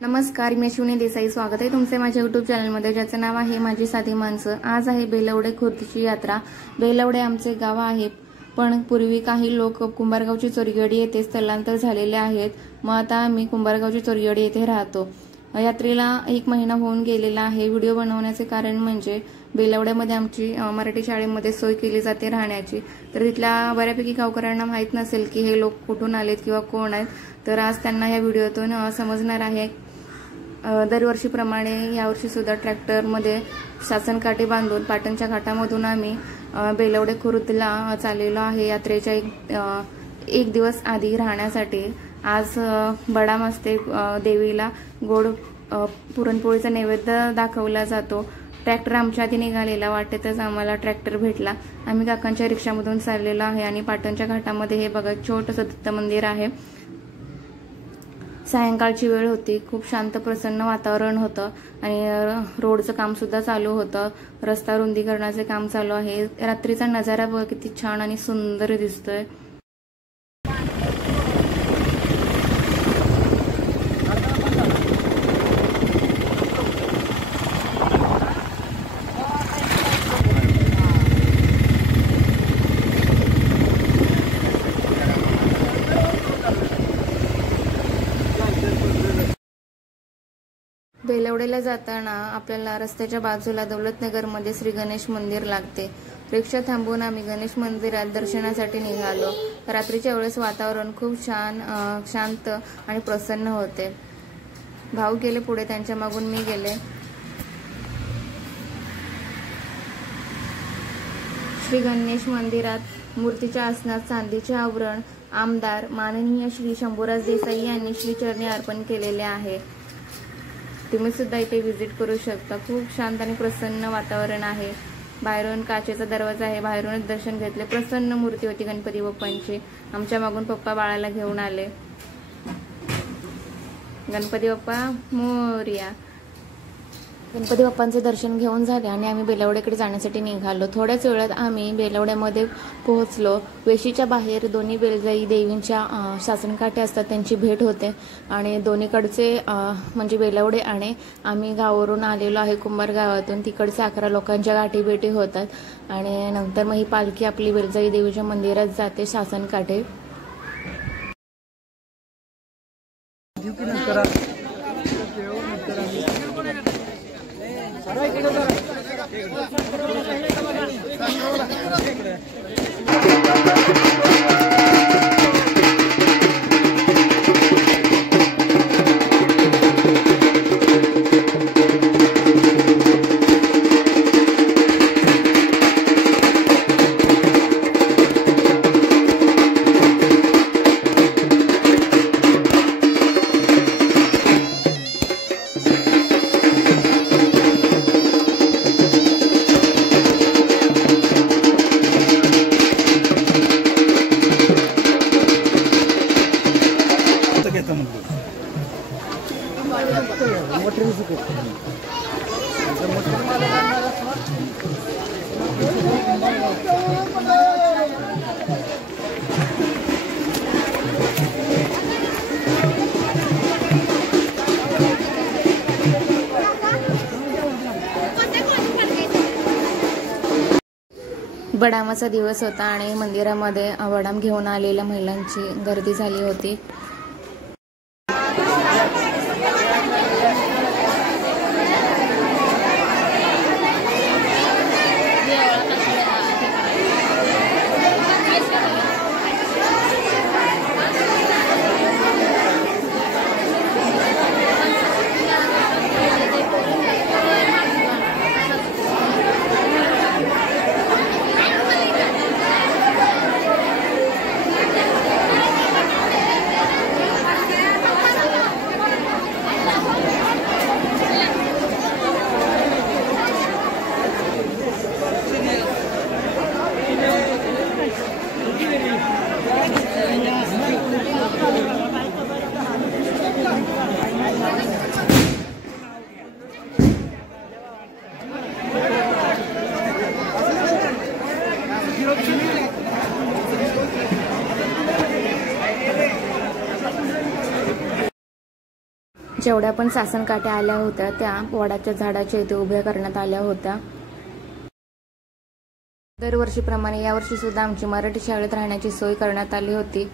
नमस्कार, मी अश्विनी देसाई. स्वागत आहे तुमचे माझ्या YouTube चॅनलमध्ये, ज्याचं नाव आहे माझी साधी माणसं. आज आहे बेलवडे खुर्दची यात्रा. बेलवडे आमचे गाव आहे, पण पूर्वी काही लोक कुंभारगावची चोरगेवाडी येथे स्थलांतर झालेले आहेत. मग आता आम्ही कुंभारगावची चोरगेवाडी येथे राहतो. यात्रेला 1 महिना होऊन गेलेला आहे. व्हिडिओ बनवण्याचे कारण म्हणजे बेलवड्यामध्ये आमची मराठी शाळेमध्ये सोय केली जाते राहण्याची. तर तिथल्या बऱ्यापैकी गावकऱ्यांना माहीत नसेल की हे लोक कुठून आलेत किंवा कोण आहेत. तर आज त्यांना या व्हिडिओतून समजणार आहे. दरवर्षीप्रमाणे यावर्षी सुद्धा ट्रॅक्टरमध्ये शासन काठी बांधून पाटणच्या घाटामधून आम्ही बेलवडे खुर्दला चाललेलो आहे यात्रेच्या एक दिवस आधी राहण्यासाठी. आज बडाम असते, देवीला गोड पुरणपोळीचा नैवेद्य दाखवला जातो. ट्रॅक्टर आमच्या आधी निघालेला, वाटेतच आम्हाला ट्रॅक्टर भेटला. आम्ही काकांच्या रिक्षामधून चाललेलो आहे आणि पाटणच्या घाटामध्ये हे बघा छोटंसं दत्त मंदिर आहे. सायंकाळची वेळ होती, खूप शांत प्रसन्न वातावरण होतं आणि रोडचं काम सुद्धा चालू होतं. रस्ता रुंदीकरणाचे काम चालू आहे. रात्रीचा नजारा बघा किती छान आणि सुंदर दिसतोय. बेलवडेला जाताना आपल्याला रस्त्याच्या बाजूला दौलतनगरमध्ये श्री गणेश मंदिर लागते. रिक्षा थांबवून आम्ही गणेश मंदिरात दर्शनासाठी निघालो. रात्रीच्या वेळेस वातावरण खूप छान, शांत आणि प्रसन्न होते. भाऊ गेले पुढे, त्यांच्या मागून मी गेले. श्री गणेश मंदिरात मूर्तीच्या आसनात चांदीचे आवरण आमदार माननीय श्री शंभूराज देसाई यांनी श्रीचरणी अर्पण केलेले आहे. तुम्ही सुद्धा इथे व्हिजिट करू शकता. खूप शांत आणि प्रसन्न वातावरण आहे. बाहेरून काचेचा दरवाजा आहे, बाहेरूनच दर्शन घेतले. प्रसन्न मूर्ती होती गणपती बाप्पांची. आमच्या मागून पप्पा बाळाला घेऊन आले. गणपती बाप्पा मोरया. गणपती बाप्पांचे दर्शन घेऊन झाले आणि आम्ही बेलवड्याकडे जाण्यासाठी निघालो. थोड्याच वेळात आम्ही बेलवड्यामध्ये पोहोचलो. वेशीच्या बाहेर दोन्ही बेलजाई देवींच्या शासनकाठी असतात, त्यांची भेट होते आणि दोन्हीकडचे म्हणजे बेलवडे आणि आम्ही गावावरून आलेलो आहे, कुंभार गावातून. तिकडचे 11 लोकांच्या गाठी भेटी होतात आणि नंतर मग ही पालखी आपली बेलजाई देवीच्या मंदिरात जाते शासनकाठी. बडामाचा दिवस होता आणि मंदिरामध्ये बडाम घेऊन आलेल्या महिलांची गर्दी झाली होती. जेवढ्या पण सासन काट्या आल्या होत्या त्या वडाच्या झाडाच्या इथे उभ्या करण्यात आल्या होत्या। दरवर्षीप्रमाणे यावर्षी सुद्धा आमची मराठी शाळेत राहण्याची सोय करण्यात आली होती।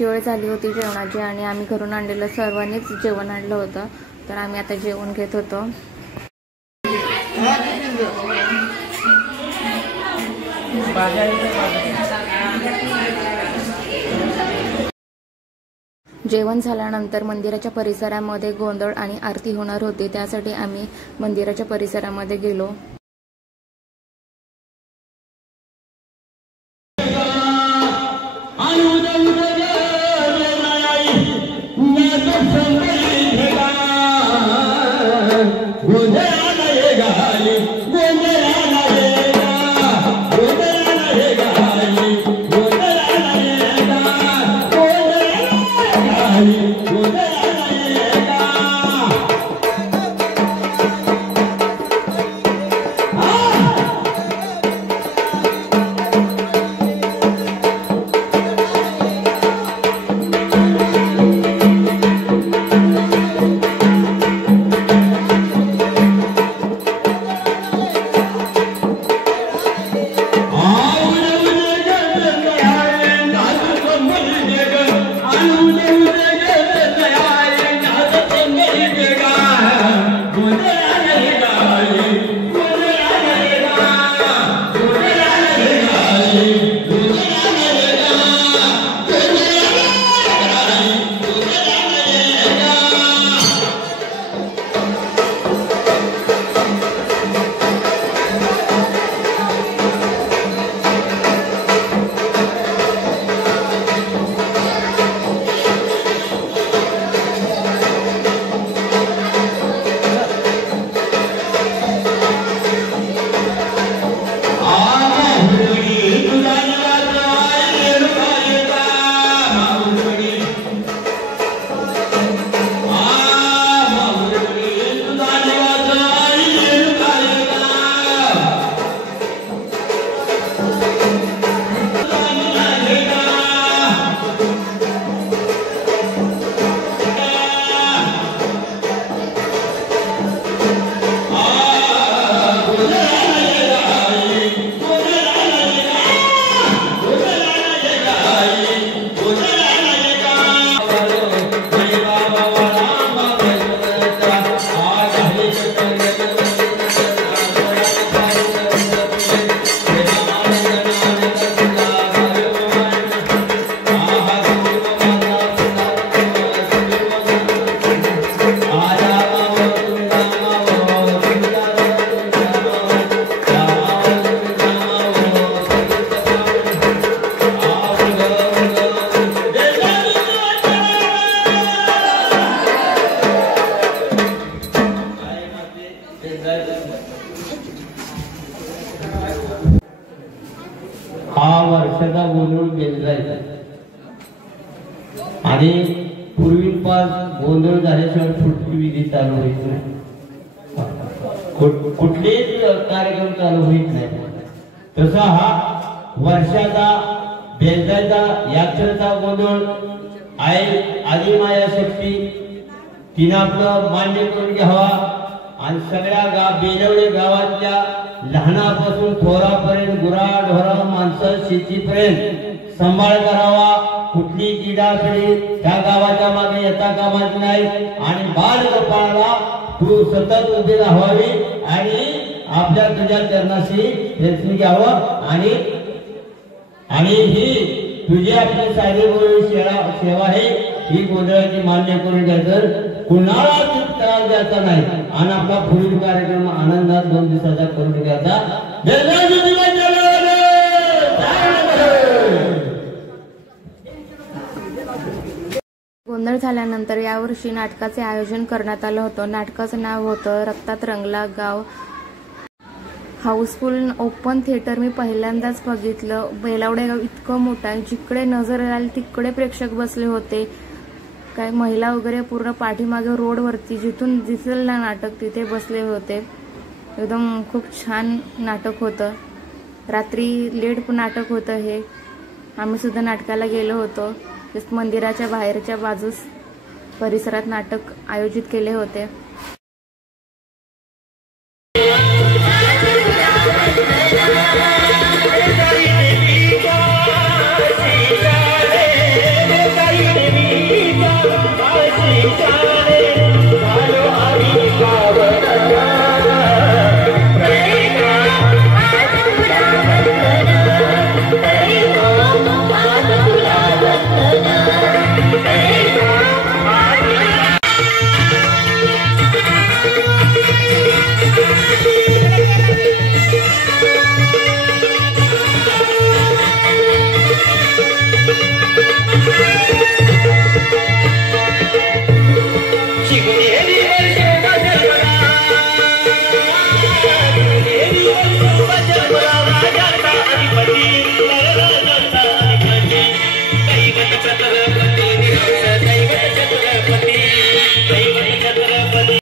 वेळ झाली होती जेवणाची आणि आम्ही घरून आणलेलं सर्वांनीच जेवण आणलं होतं, तर आम्ही आता जेवण घेत होतो। जेवण झाल्यानंतर मंदिराच्या परिसरामध्ये गोंधळ आणि आरती होणार होती, त्यासाठी आम्ही मंदिराच्या परिसरामध्ये गेलो। हा वर्षाचा गोंधळ गेला आणि पूर्वीपास गोंधळ झाल्याशिवाय पुढची विधी चालू होत नाही, कुठलेच कार्यक्रम चालू होत नाही। तसा हा वर्षाचा बेलदाचा यात्रेचा गोंधळ आहे। आदिमाया शक्ती तिने आपलं मान्य करून घ्यावा आणि सगळ्या बेलवडे गावातल्या लहानापासून थोरापर्यंत गुराढोरा माणसं शेतीपर्यंत सांभाळ करावा। कुठली किडापिडी त्या गावाच्या मागे येता कामाच नाही आणि बाल गोपाळाला तू सतत उभी राहावी आणि आपल्या तुझ्या चरणाशी खेचून घ्यावं आणि ही तुझी आपली साहेबी सेवा आहे, ही गोंधळाची मान्य करून घ्यायचं, कुणाला त्रास द्यायचा नाही आणि आपला पुढील कार्यक्रम आनंदात 2 दिवसाचा करून घ्यायचा। गोंधळ झाल्यानंतर यावर्षी नाटकाचे आयोजन करण्यात आलं होतं। नाटकाचं नाव होतं रक्तात रंगला गाव। हाऊसफुल ओपन थिएटर मी पहिल्यांदाच बघितलं। बेलावडे गाव इतकं मोठं आहे, जिकडे नजर आली तिकडे प्रेक्षक बसले होते। काय महिला वगैरे पूर्ण पाठीमागे रोडवरती जिथून दिसेल ना नाटक तिथे बसले होते। एकदम खूप छान नाटक होतं. रात्री लेट नाटक होतं हे. आम्ही सुद्धा नाटकाला गेलो होतो. मंदिराच्या बाहेरच्या बाजूस परिसरात नाटक आयोजित केले होते.